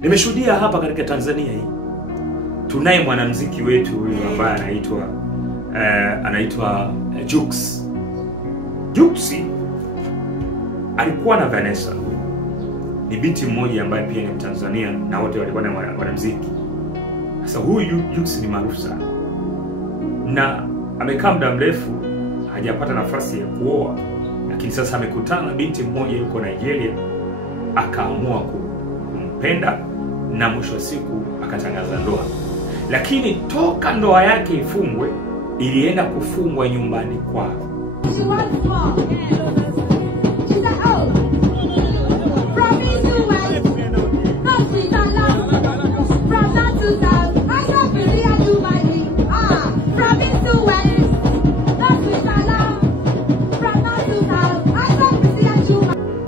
Nimeshuhudia hapa katika Tanzania hii. Tunaye mwanamuziki wetu huyu ambaye anaitwa Jux. Jux alikuwa na Vanessa. Ni binti mmoja ambaye pia ni Mtanzania na wote walikuwa na mwanamuziki. Sasa huyu Jux ni maarufu sana. Na amekaa muda mrefu hajapata nafasi ya kuoa, lakini sasa amekutana na binti mmoja yuko Nigeria, akaamua kumpenda na mwisho wa siku akatangaza ndoa. Lakini toka ndoa yake ifungwe, ilienda kufungwa nyumbani kwao.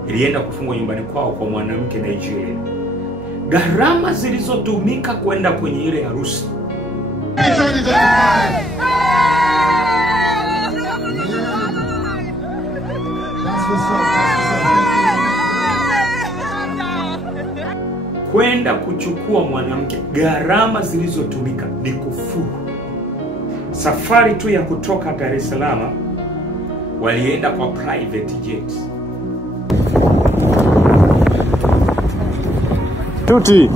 Ilienda kufungwa nyumbani kwao kwa mwanamke Nigeria. Gharama zilizotumika kwenda kwenye ile harusi, kwenda kuchukua mwanamke, gharama zilizotumika ni kufuru. Safari tu ya kutoka Dar es Salaam walienda kwa private jet. Tuti.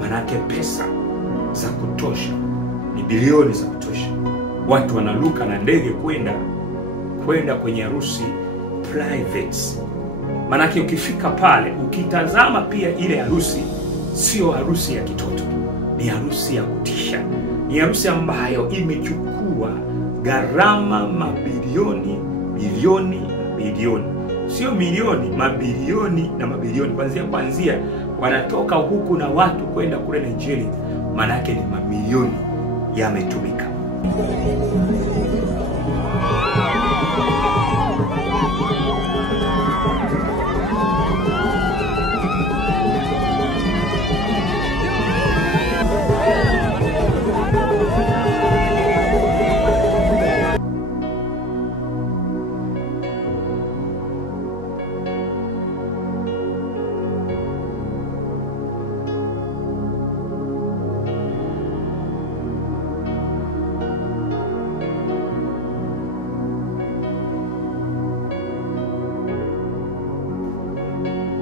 Manake pesa za kutosha, ni bilioni za kutosha. Watu wanaluka na ndege kwenda kwenye harusi private. Manake ukifika pale, ukitazama pia ile harusi sio harusi ya kitoto, ni harusi ya kutisha. Ni harusi ambayo imechukua gharama mabilioni, bilioni. Sio milioni, mabilioni na mabilioni. Kuanzia wanatoka huku na watu kwenda kule Nigeria, manake ni mamilioni yametumika.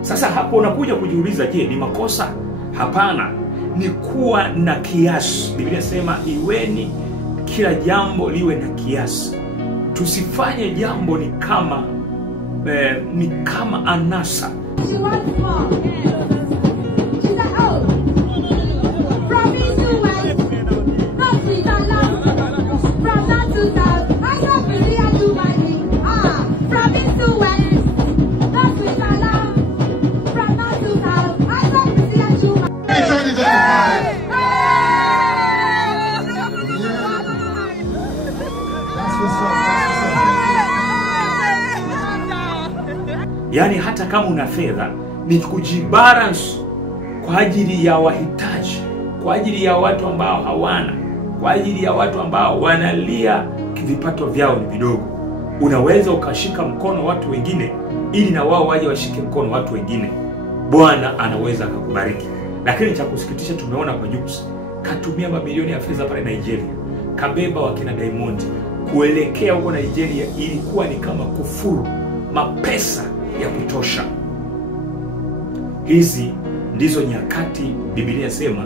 Sasa hapo unakuja kujiuliza, je, ni makosa? Hapana, ni kuwa na kiasi. Biblia sema iweni kila jambo liwe na kiasi. Tusifanye jambo ni kama anasa. Yaani hata kama una fedha, ni kujibalance kwa ajili ya wahitaji, kwa ajili ya watu ambao hawana, kwa ajili ya watu ambao wanalia vipato vyao ni vidogo. Unaweza ukashika mkono watu wengine ili na wao waje washike mkono watu wengine. Bwana anaweza akakubariki. Lakini cha kusikitisha, tumeona kwa Jux katumia mabilioni ya fedha pale Nigeria. Kabeba wakina Diamond kuelekea huko Nigeria, ilikuwa ni kama kufuru mapesa ya kutosha. Hizi ndizo nyakati Biblia sema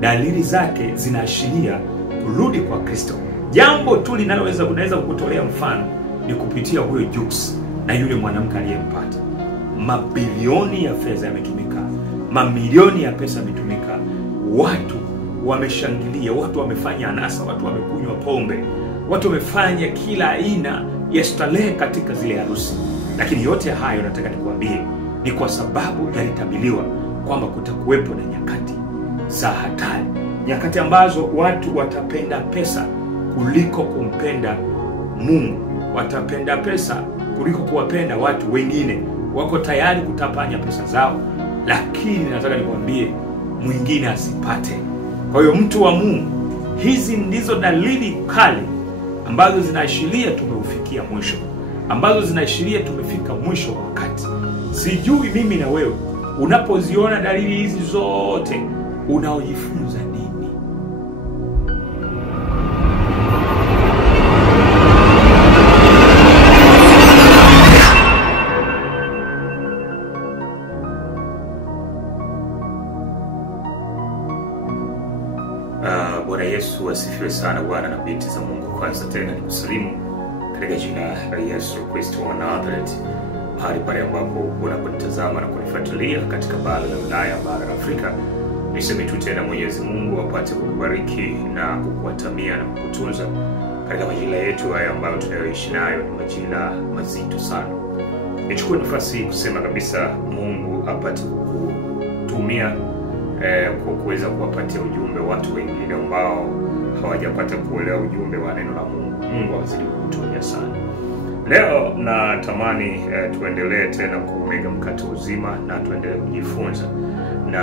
dalili zake zinaashiria kurudi kwa Kristo. Jambo tu unaweza kukutolea mfano ni kupitia huyo Jux na yule mwanamke aliyempata. Mabilioni ya fedha yametumika, mamilioni ya pesa yametumika. Watu wameshangilia, watu wamefanya anasa, watu wamekunywa pombe, watu wamefanya kila aina ya starehe katika zile harusi. Lakini yote hayo nataka nikuambie ni kwa sababu yalitabiriwa kwamba kutakuwepo na nyakati za hatari, nyakati ambazo watu watapenda pesa kuliko kumpenda Mungu. Watapenda pesa kuliko kuwapenda watu wengine. Wako tayari kutapanya pesa zao, lakini nataka nikwambie mwingine asipate. Kwa hiyo mtu wa Mungu, hizi ndizo dalili kali ambazo zinaashiria tumeufikia mwisho, ambazo zinaashiria tumefika mwisho wa wakati. Sijui mimi na wewe, unapoziona dalili hizi zote unaojifunza nini? Bwana Yesu asifiwe sana. Bwana na binti za Mungu, kwanza tena nikusalimu katika jina la Yesu Kristo wa Nazareti, hadi pale ambapo unapotazama na kunifuatilia katika bara la Ulaya, bara la Afrika. Niseme tu tena Mwenyezi Mungu apate kukubariki na kukuatamia na kukutunza katika majira yetu haya ambayo tunayoishi nayo, ni majira mazito sana. Nichukue nafasi kusema kabisa Mungu apate kukutumia kwa kuweza kuwapatia ujumbe watu wengine ambao hawajapata kuelewa ujumbe wa neno la Mungu. Mungu azidi kukutumia sana. Leo natamani tuendelee tena kumega mkate uzima na tuendelee kujifunza. Na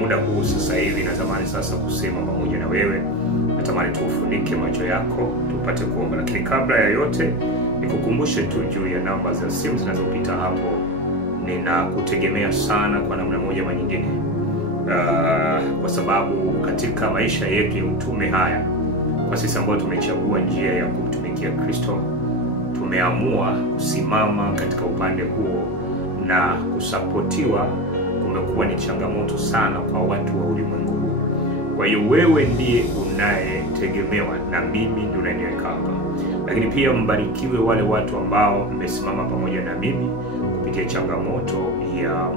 muda huu sasa hivi natamani sasa kusema pamoja na wewe. Natamani tufunike macho yako tupate kuomba. Lakini kabla ya yote nikukumbushe tu juu ya namba za simu zinazopita hapo. Ninakutegemea sana kwa namna moja ama nyingine. Kwa sababu katika maisha yetu ya utume haya, kwa sisi ambao tumechagua njia ya kumtumikia Kristo, tumeamua kusimama katika upande huo, na kusapotiwa kumekuwa ni changamoto sana kwa watu wa ulimwengu. Kwa hiyo wewe ndiye unayetegemewa na mimi ndio unaniweka hapa. Lakini pia mbarikiwe wale watu ambao mmesimama pamoja na mimi kupitia changamoto ya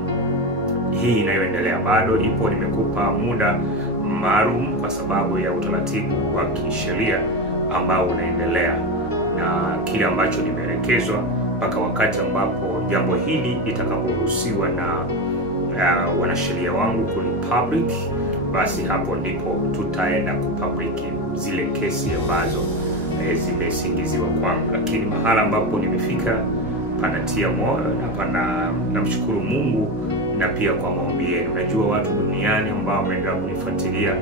hii inayoendelea. Bado ipo, nimekupa muda maalum kwa sababu ya utaratibu wa kisheria ambao unaendelea, na kile ambacho nimeelekezwa mpaka wakati ambapo jambo hili litakaporuhusiwa na wanasheria wangu kulipublic, basi hapo ndipo tutaenda kupublic zile kesi ambazo zimesingiziwa kwangu. Lakini mahala ambapo nimefika panatia moyo na namshukuru Mungu, na pia kwa maombi yenu. Najua watu duniani ambao wameendelea kunifuatilia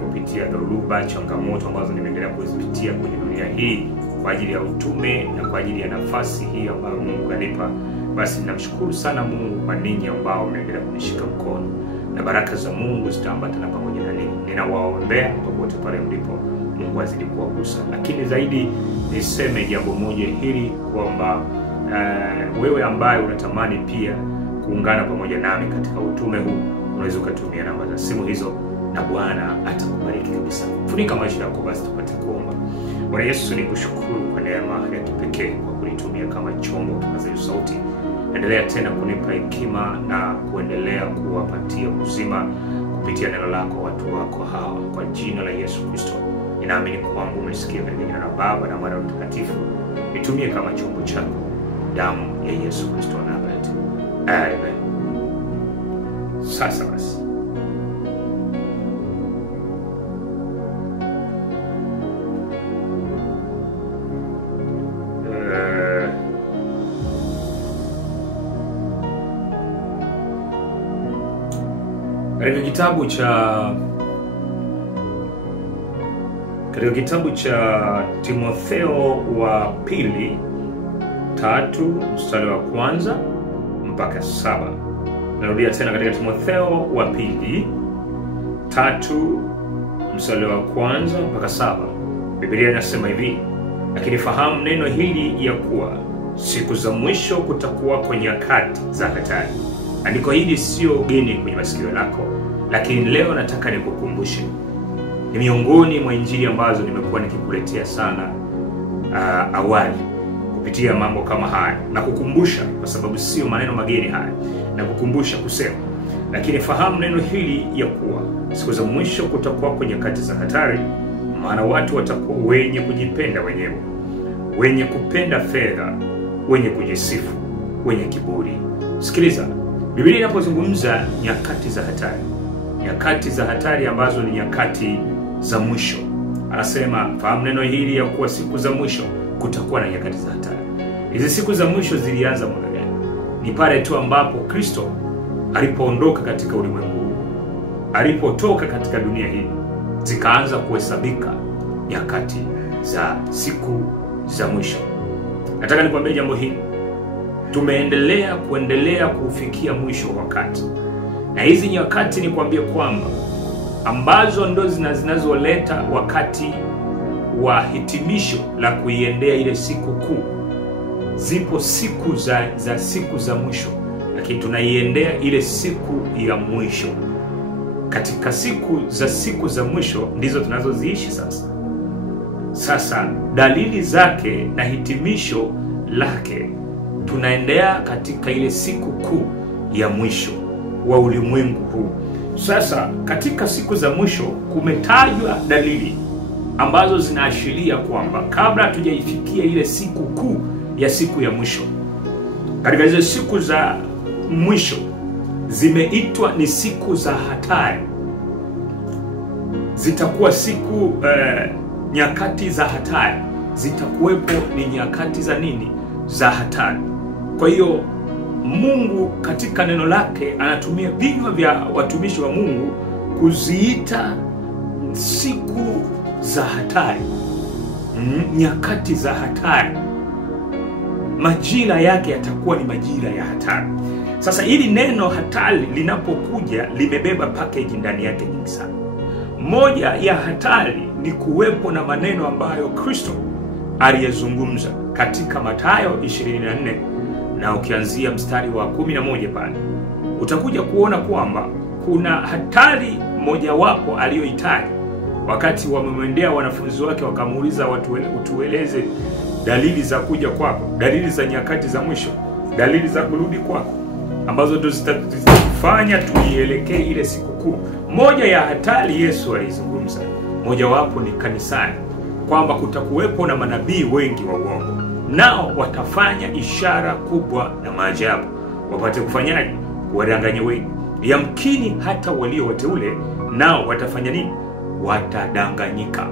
kupitia dhoruba, changamoto ambazo nimeendelea kuzipitia kwenye dunia hii kwa ajili ya utume na kwa ajili ya nafasi hii ambayo Mungu kanipa. Basi ninamshukuru sana Mungu kwa ninyi ambao wameendelea kunishika mkono, na baraka za Mungu zitaambatana pamoja na ninyi. Ninawaombea popote pale mlipo, Mungu azidi kuwagusa. Lakini zaidi niseme jambo moja hili, kwamba wewe ambaye unatamani pia kuungana pamoja nami katika utume huu, unaweza kutumia namba za simu hizo na Bwana atakubariki kabisa. Funika macho yako basi tupate kuomba. Bwana Yesu, nikushukuru kwa neema ya kipekee kwa kunitumia kama chombo kipaza sauti. Endelea tena kunipa hekima na kuendelea kuwapatia uzima kupitia neno lako watu wako hawa. Kwa jina la Yesu Kristo ninaamini kwamba umesikia katika jina la Baba na Mwana na Mtakatifu. Nitumie kama chombo chako. Damu ya Yesu Kristo na Nazareti. Amen. Sasa basi, katika kitabu cha Timotheo wa pili 3 mstari wa 1 mpaka 7. Narudia tena, katika Timotheo wa pili 3 mstari wa 1 mpaka 7. Biblia inasema hivi: lakini fahamu neno hili ya kuwa siku za mwisho kutakuwa kwa nyakati za hatari. Andiko hili sio geni kwenye masikio lako, lakini leo nataka nikukumbushe. Ni miongoni mwa injili ambazo nimekuwa nikikuletea sana awali kupitia mambo kama haya, na kukumbusha kwa sababu sio maneno mageni haya, na kukumbusha kusema, lakini fahamu neno hili ya kuwa siku za mwisho kutakuwa kwa nyakati za hatari. Maana watu watakuwa wenye kujipenda wenyewe, wenye kupenda fedha, wenye kujisifu, wenye kiburi. Sikiliza, Biblia inapozungumza nyakati za hatari ambazo ni nyakati za mwisho, Anasema, fahamu neno hili ya kuwa siku za mwisho kutakuwa na nyakati za hatari. Hizi siku za mwisho zilianza muda gani? Ni pale tu ambapo Kristo alipoondoka katika ulimwengu, alipotoka katika dunia hii, zikaanza kuhesabika nyakati za siku za mwisho. Nataka nikwambie jambo hili, kuendelea kufikia mwisho wa wakati. Na hizi nyakati nikwambie kwamba ambazo ndo zinazoleta wakati wa hitimisho la kuiendea ile siku kuu. Zipo siku za siku za mwisho, lakini tunaiendea ile siku ya mwisho. Katika siku za mwisho ndizo tunazoziishi sasa. Sasa dalili zake na hitimisho lake, tunaendea katika ile siku kuu ya mwisho wa ulimwengu huu. Sasa katika siku za mwisho kumetajwa dalili ambazo zinaashiria kwamba kabla tujaifikia ile siku kuu ya siku ya mwisho, katika hizo siku za mwisho zimeitwa ni siku za hatari. Zitakuwa siku nyakati za hatari. Zitakuwepo ni nyakati za nini? Za hatari. Kwa hiyo Mungu katika neno lake anatumia vinywa vya watumishi wa Mungu kuziita siku za hatari, nyakati za hatari. Majira yake yatakuwa ni majira ya hatari. Sasa hili neno hatari linapokuja limebeba package ndani yake nyingi sana. Moja ya hatari ni kuwepo na maneno ambayo Kristo aliyezungumza katika Mathayo 24, na ukianzia mstari wa 11 pale utakuja kuona kwamba kuna hatari mojawapo aliyoitaja wakati wamemwendea wanafunzi wake wakamuuliza, utueleze dalili za kuja kwako, dalili za nyakati za mwisho, dalili za kurudi kwako, ambazo ndo zitatufanya tuielekee ile siku kuu. Moja ya hatari Yesu alizungumza, mojawapo ni kanisani, kwamba kutakuwepo na manabii wengi wa uongo, nao watafanya ishara kubwa na maajabu, wapate kufanyaje? Kuwadanganya wengi. Yamkini hata walio wateule nao watafanya nini? Watadanganyika.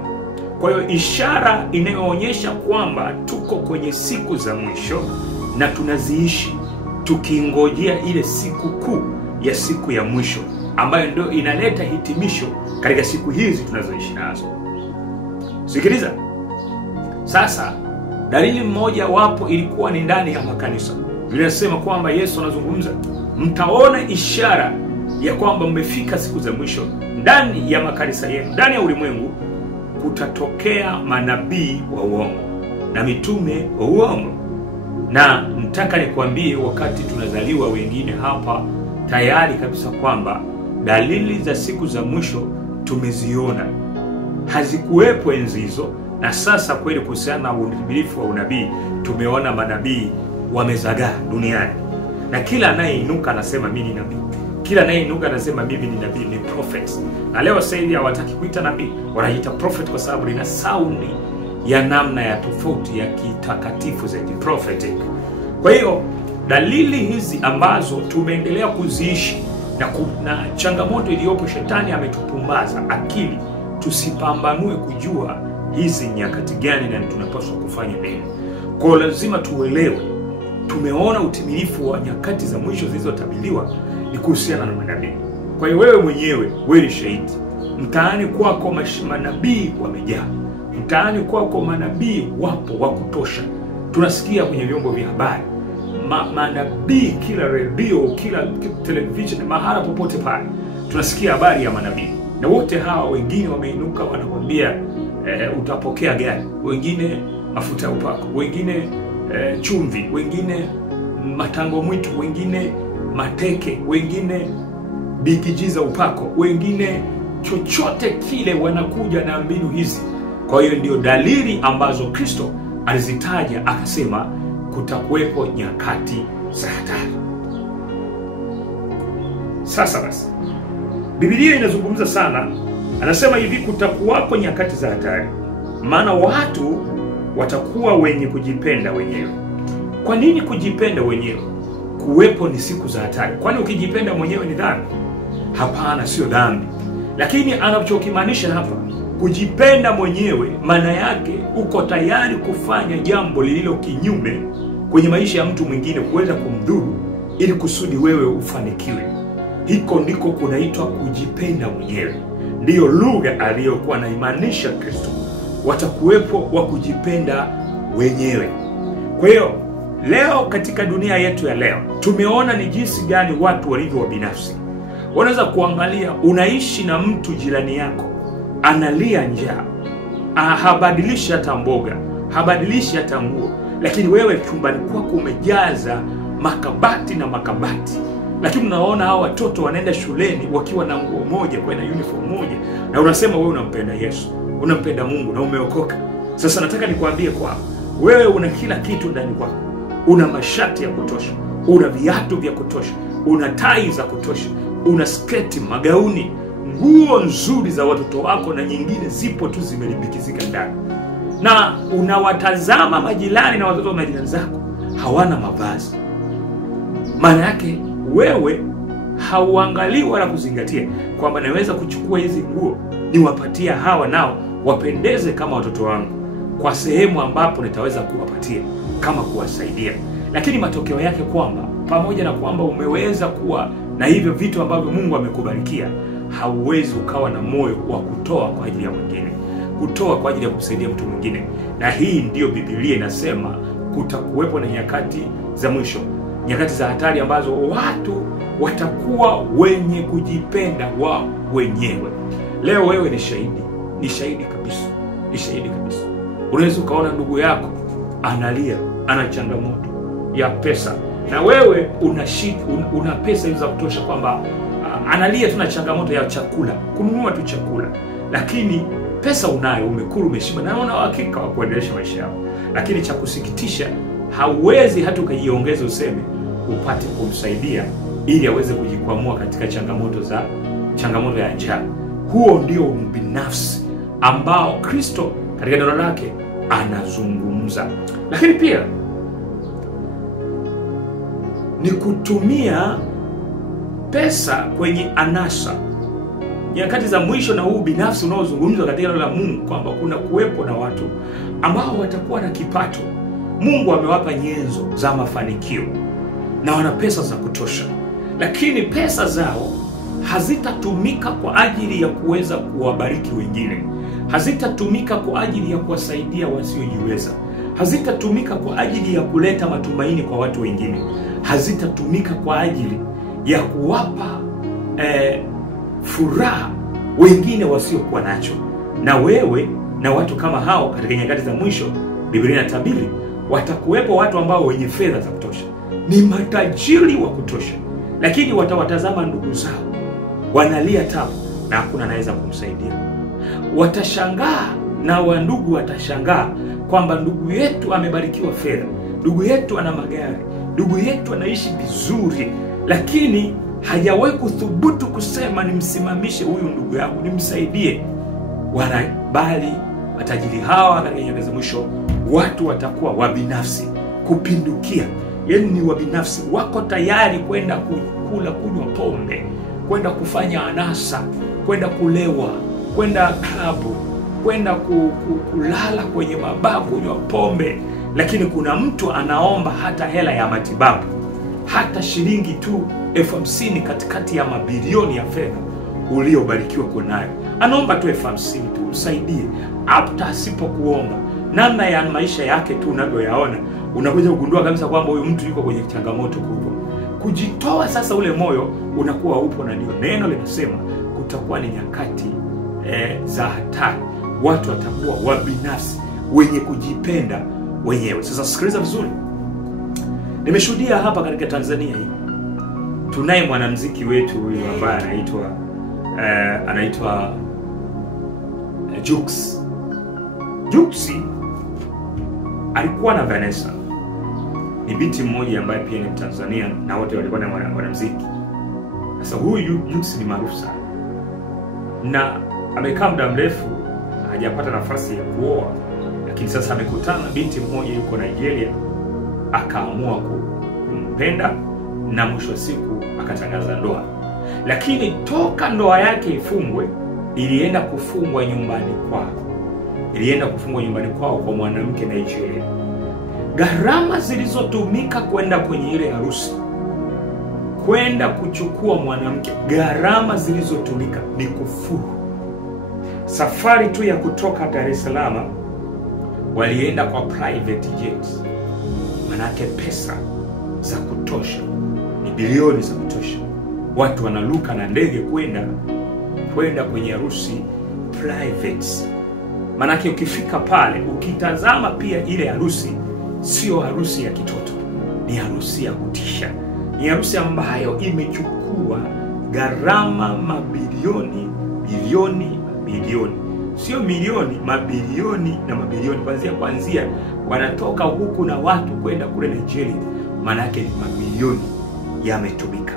Kwa hiyo ishara inayoonyesha kwamba tuko kwenye siku za mwisho na tunaziishi tukingojea ile siku kuu ya siku ya mwisho, ambayo ndio inaleta hitimisho katika siku hizi tunazoishi nazo. Sikiliza. Sasa dalili mmoja wapo ilikuwa ni ndani ya makanisa. Linasema kwamba Yesu anazungumza, mtaona ishara ya kwamba mmefika siku za mwisho. Ndani ya makanisa yenu, ndani ya ulimwengu, kutatokea manabii wa uongo na mitume wa uongo. Na nataka nikwambie, wakati tunazaliwa wengine hapa tayari kabisa kwamba dalili za siku za mwisho tumeziona. Hazikuwepo enzi hizo, na sasa kweli kuhusiana na utimilifu wa unabii tumeona manabii wamezagaa duniani, na kila anayeinuka anasema mimi ni nabii. Kila anayeinuka anasema mimi ni nabii, ni prophet. Na leo sasa hivi hawataki kuita nabii, wanaita prophet kwa sababu lina saundi ya namna ya tofauti ya kitakatifu zaidi, prophetic. Kwa hiyo dalili hizi ambazo tumeendelea kuziishi, na kuna changamoto iliyopo, shetani ametupumbaza akili tusipambanue kujua hizi nyakati gani na tunapaswa kufanya nini. Kwa lazima tuelewe, tumeona utimilifu wa nyakati za mwisho zilizotabiriwa ni kuhusiana na manabii. Kwa hiyo wewe mwenyewe, wewe ni shahidi. Mtaani kwako manabii wamejaa. Mtaani kwako manabii wapo wa kutosha. Tunasikia kwenye vyombo vya habari manabii, kila redio, kila television, mahala popote pale tunasikia habari ya manabii. Na wote hawa wengine wameinuka wanakuambia utapokea gari, wengine mafuta ya upako, wengine chumvi, wengine matango mwitu, wengine mateke, wengine bigiji za upako, wengine chochote kile, wanakuja na mbinu hizi. Kwa hiyo ndio dalili ambazo Kristo alizitaja akasema kutakuwepo nyakati za hatari. Sasa basi, Biblia inazungumza sana, anasema hivi, kutakuwako nyakati za hatari, maana watu watakuwa wenye kujipenda wenyewe. Kwa nini kujipenda wenyewe? Kuwepo ni siku za hatari. Kwani ukijipenda mwenyewe ni dhambi? Hapana, sio dhambi. Lakini anachokimaanisha hapa, Kujipenda mwenyewe maana yake uko tayari kufanya jambo lililo kinyume kwenye maisha ya mtu mwingine, kuweza kumdhuru ili kusudi wewe ufanikiwe. Hiko ndiko kunaitwa kujipenda mwenyewe. Ndiyo lugha aliyokuwa anaimanisha Kristo. Watakuwepo wa kujipenda wenyewe. Kwa hiyo leo katika dunia yetu ya leo tumeona ni jinsi gani watu walivyo wa binafsi. Unaweza kuangalia, unaishi na mtu jirani yako analia njaa, habadilishi hata mboga, habadilishi hata nguo, lakini wewe chumbani kwako umejaza makabati na makabati. Lakini unaona hao watoto wanaenda shuleni wakiwa na nguo moja, kwa na uniform moja, na unasema wewe unampenda Yesu, unampenda Mungu na umeokoka. Sasa nataka nikwambie kwa wewe una kila kitu ndani kwako. Una mashati ya kutosha, una viatu vya kutosha, una tai za kutosha, una sketi, magauni, nguo nzuri za watoto wako, na nyingine zipo tu zimelibikizika ndani. Na unawatazama majirani na watoto wa majirani zako hawana mavazi. Maana yake wewe hauangalii wala kuzingatia kwamba naweza kuchukua hizi nguo niwapatia hawa nao wapendeze kama watoto wangu, kwa sehemu ambapo nitaweza kuwapatia kama kuwasaidia. Lakini matokeo yake kwamba pamoja na kwamba umeweza kuwa na hivyo vitu ambavyo Mungu amekubarikia, hauwezi ukawa na moyo wa kutoa kwa ajili ya mwingine, kutoa kwa ajili ya kumsaidia mtu mwingine. Na hii ndiyo Biblia inasema kutakuwepo na nyakati za mwisho, nyakati za hatari ambazo watu watakuwa wenye kujipenda wao wenyewe. Leo wewe ni shahidi kabisa, ni shahidi kabisa. Unaweza ukaona ndugu yako analia, ana changamoto ya pesa, na wewe una pesa hizo za kutosha kwamba analia tu na changamoto ya chakula, kununua tu chakula, lakini pesa unayo, umekula, umeshiba, na una uhakika wa kuendelesha maisha yako. Lakini cha kusikitisha, hauwezi hata ukajiongeza useme upate kumsaidia ili aweze kujikwamua katika changamoto ya njaa. Huo ndio ubinafsi ambao Kristo katika neno lake anazungumza. Lakini pia ni kutumia pesa kwenye anasa. Nyakati za mwisho na huu binafsi unaozungumzwa katika neno la Mungu kwamba kuna kuwepo na watu ambao watakuwa na kipato. Mungu amewapa nyenzo za mafanikio na wana pesa za kutosha, lakini pesa zao hazitatumika kwa ajili ya kuweza kuwabariki wengine, hazitatumika kwa ajili ya kuwasaidia wasiojiweza, hazitatumika kwa ajili ya kuleta matumaini kwa watu wengine, hazitatumika kwa ajili ya kuwapa furaha wengine wasiokuwa nacho. Na wewe na watu kama hao katika nyakati za mwisho, Biblia inatabiri watakuwepo watu ambao wenye fedha za kutosha, ni matajiri wa kutosha, lakini watawatazama ndugu zao wanalia tabu na hakuna anaweza kumsaidia. Watashangaa na wandugu watashangaa kwamba ndugu yetu amebarikiwa fedha, ndugu yetu ana magari, ndugu yetu anaishi vizuri, lakini hajawahi kuthubutu kusema nimsimamishe huyu ndugu yangu, nimsaidie. Bali matajiri hawa katika nyakati za mwisho, watu watakuwa wabinafsi kupindukia. Yaani ni wabinafsi, wako tayari kwenda kula, kunywa pombe, kwenda kufanya anasa, kwenda kulewa, kwenda klabu, kwenda kulala kwenye mabaa, kunywa pombe. Lakini kuna mtu anaomba hata hela ya matibabu, hata shilingi tu 50,000 katikati ya mabilioni ya fedha uliobarikiwa kunayo. Anaomba tu 50,000 tu usaidie. Hata asipokuomba, namna ya maisha yake tu unavyoyaona, unakuja kugundua kabisa kwamba huyu mtu yuko kwenye changamoto kubwa. Kujitoa sasa, ule moyo unakuwa upo, na ndio neno linasema kutakuwa ni nyakati za hatari. Watu watakuwa wabinafsi, wenye kujipenda wenyewe. Sasa sikiliza vizuri. Nimeshuhudia hapa katika Tanzania hii. Tunaye mwanamuziki wetu huyu ambaye anaitwa Jux. Juxi alikuwa na Vanessa. Ni binti mmoja ambaye pia ni Mtanzania, na wote walikuwa na mwanamuziki. Sasa huyu Jux ni maarufu sana, na amekaa muda mrefu hajapata nafasi ya kuoa, lakini sasa amekutana na binti mmoja yuko Nigeria, akaamua kumpenda, na mwisho wa siku akatangaza ndoa. Lakini toka ndoa yake ifungwe ilienda kufungwa nyumbani kwao, kwa mwanamke Nigeria. Gharama zilizotumika kwenda kwenye ile harusi, kwenda kuchukua mwanamke, gharama zilizotumika ni kufuru. Safari tu ya kutoka Dar es Salaam walienda kwa private jet. Manake pesa za kutosha, ni bilioni za kutosha. Watu wanaluka na ndege kwenda kwenye harusi private. Manake ukifika pale, ukitazama pia ile harusi sio harusi ya kitoto, ni harusi ya kutisha. Ni harusi ambayo imechukua gharama mabilioni, bilioni. Sio milioni, mabilioni na mabilioni. Kwanzia wanatoka huku na watu kwenda kule Nigeria, manake ni mabilioni yametumika.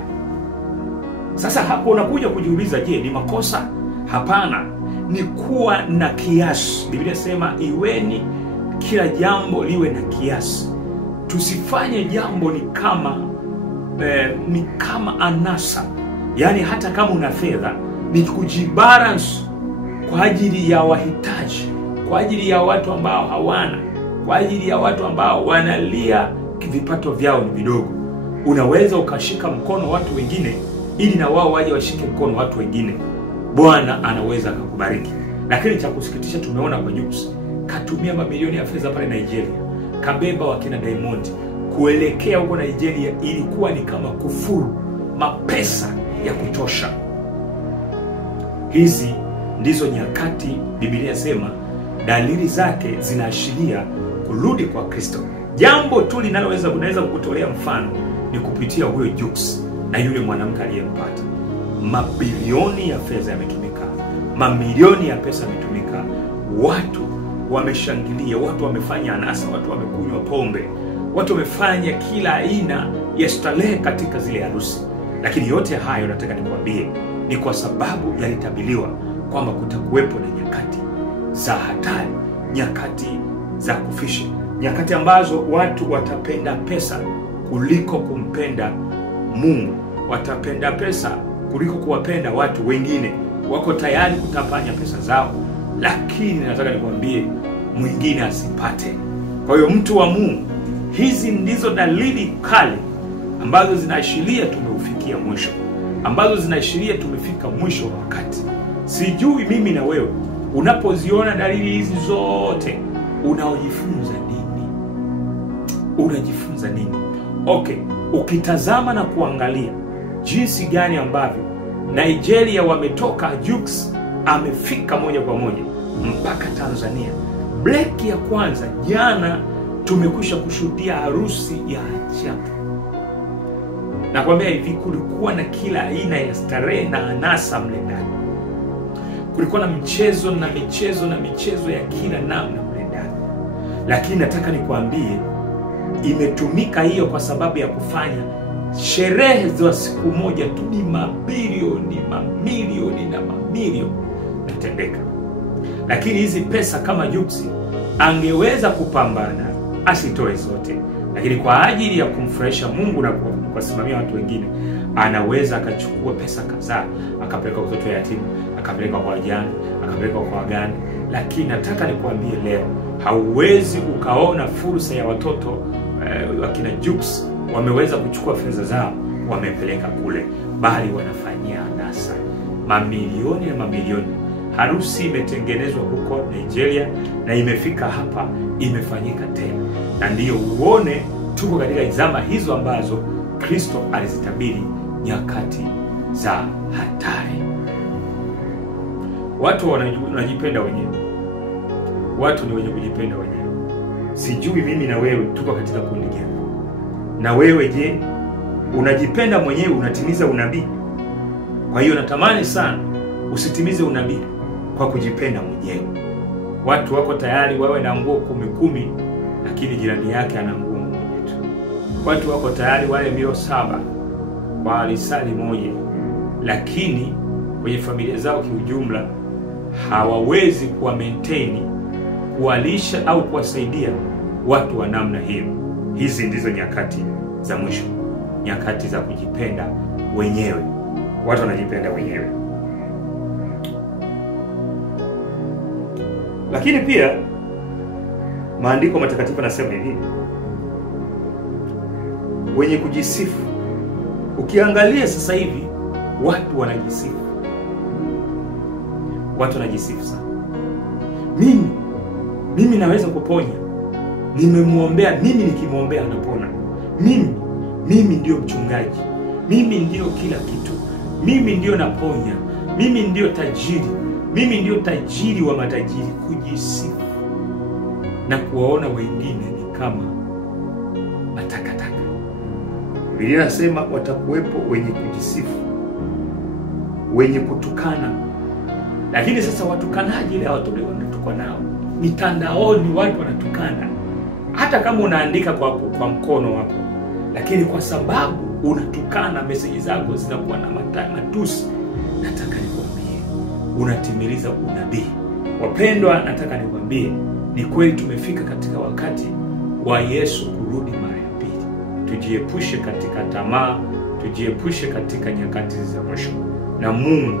Sasa hapo unakuja kujiuliza, je, ni makosa? Hapana, ni kuwa na kiasi. Biblia inasema iweni kila jambo liwe na kiasi. Tusifanye jambo ni kama anasa. Yaani hata kama una fedha, ni kujibalance kwa ajili ya wahitaji, kwa ajili ya watu ambao hawana, kwa ajili ya watu ambao wanalia vipato vyao ni vidogo. Unaweza ukashika mkono watu wengine ili na wao waje washike mkono watu wengine. Bwana anaweza kukubariki. Lakini cha kusikitisha, tumeona kwa Jux katumia mamilioni ya fedha pale Nigeria, kabeba wakina Diamond kuelekea huko Nigeria. Ilikuwa ni kama kufuru, mapesa ya kutosha. Hizi ndizo nyakati Biblia sema dalili zake zinaashiria kurudi kwa Kristo. Jambo tu unaweza kukutolea mfano ni kupitia huyo Jux na yule mwanamke aliyempata. Mabilioni ya fedha yametumika, mamilioni ya pesa yametumika. Watu wameshangilia, watu wamefanya anasa, watu wamekunywa pombe, watu wamefanya kila aina ya starehe katika zile harusi. Lakini yote hayo nataka nikwambie ni kwa sababu yalitabiliwa kwamba kutakuwepo na nyakati za hatari, nyakati za kufisha, nyakati ambazo watu watapenda pesa kuliko kumpenda Mungu. Watapenda pesa kuliko kuwapenda watu wengine. Wako tayari kutapanya pesa zao, lakini nataka nikwambie mwingine asipate. Kwa hiyo mtu wa Mungu, hizi ndizo dalili kali ambazo zinaashiria tumeufikia mwisho, ambazo zinaashiria tumefika mwisho wa wakati. Sijui mimi na wewe unapoziona dalili hizi zote unajifunza nini? Unajifunza nini? Okay, ukitazama na kuangalia jinsi gani ambavyo Nigeria wametoka, Jux amefika moja kwa moja mpaka Tanzania. Break ya kwanza jana tumekwisha kushuhudia harusi ya ajabu. Nakwambia hivi, kulikuwa na kila aina ya starehe na anasa mle ndani. Kulikuwa na michezo ya kila namna mle ndani. Lakini nataka nikwambie imetumika hiyo kwa sababu ya kufanya sherehe za siku moja tu. Ni mabilioni, mamilioni na mamilioni natendeka. Lakini hizi pesa kama Jux angeweza kupambana asitoe zote, lakini kwa ajili ya kumfurahisha Mungu na kuwasimamia watu wengine, anaweza akachukua pesa kadhaa akapeleka kwa watoto yatima, akapeleka kwa wajane, akapeleka kwa wagane. Lakini nataka nikwambie leo, hauwezi ukaona fursa ya watoto wakina Jux wameweza kuchukua fedha zao wamepeleka kule, bali wanafanyia anasa mamilioni na mamilioni. Harusi imetengenezwa huko Nigeria na imefika hapa, imefanyika tena. Na ndiyo uone tuko katika zama hizo ambazo Kristo alizitabiri, nyakati za hatari. Watu wanajipenda wenyewe. Watu ni wenye kujipenda wenyewe. Sijui mimi na wewe tuko katika kundi gani? Na wewe je, unajipenda mwenyewe, unatimiza unabii? Kwa hiyo natamani sana usitimize unabii kwa kujipenda mwenyewe. Watu wako tayari wawe na nguo 10, lakini jirani yake ana nguo moja tu. Watu wako tayari wale milo 7 kwa lisali moja, lakini kwenye familia zao kiujumla hawawezi kuwa maintain, kuwalisha au kuwasaidia watu wa namna hiyo. Hizi ndizo nyakati za mwisho, nyakati za kujipenda wenyewe. Watu wanajipenda wenyewe. Lakini pia maandiko matakatifu yanasema hivi, wenye kujisifu. Ukiangalia sasa hivi watu wanajisifu. Watu wanajisifu sana. Mimi naweza kuponya. Nimemuombea, mimi nikimwombea anapona. Mimi ndio mchungaji. Mimi ndio kila kitu. Mimi ndio naponya. Mimi ndio tajiri. Mimi ndio tajiri wa matajiri. Kujisifu na kuwaona wengine ni kama matakataka. Biblia inasema watakuwepo wenye kujisifu, wenye kutukana. Lakini sasa watukanaji leo watu wanatuka nao mitandaoni, watu wanatukana. Hata kama unaandika kwa mkono wako, lakini kwa sababu unatukana, message zako zinakuwa na matusi. Nataka nikwambie, unatimiliza unabii. Wapendwa, nataka nikwambie, ni kweli tumefika katika wakati wa Yesu kurudi mara ya pili. Tujiepushe katika tamaa, tujiepushe katika nyakati za mwisho. Na Mungu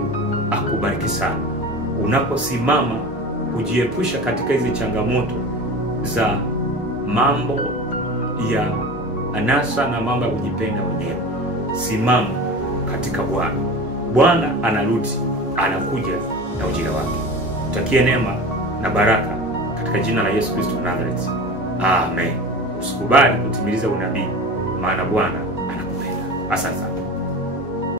akubariki sana unaposimama kujiepusha katika hizi changamoto za mambo ya anasa na mambo ya kujipenda wenyewe. Simama katika Bwana. Bwana anarudi, anakuja na ujira wake. Utakie neema na baraka katika jina la Yesu Kristo wa Nazareth. Amen. Usikubali kutimiliza unabii, maana Bwana anakupenda. Asante.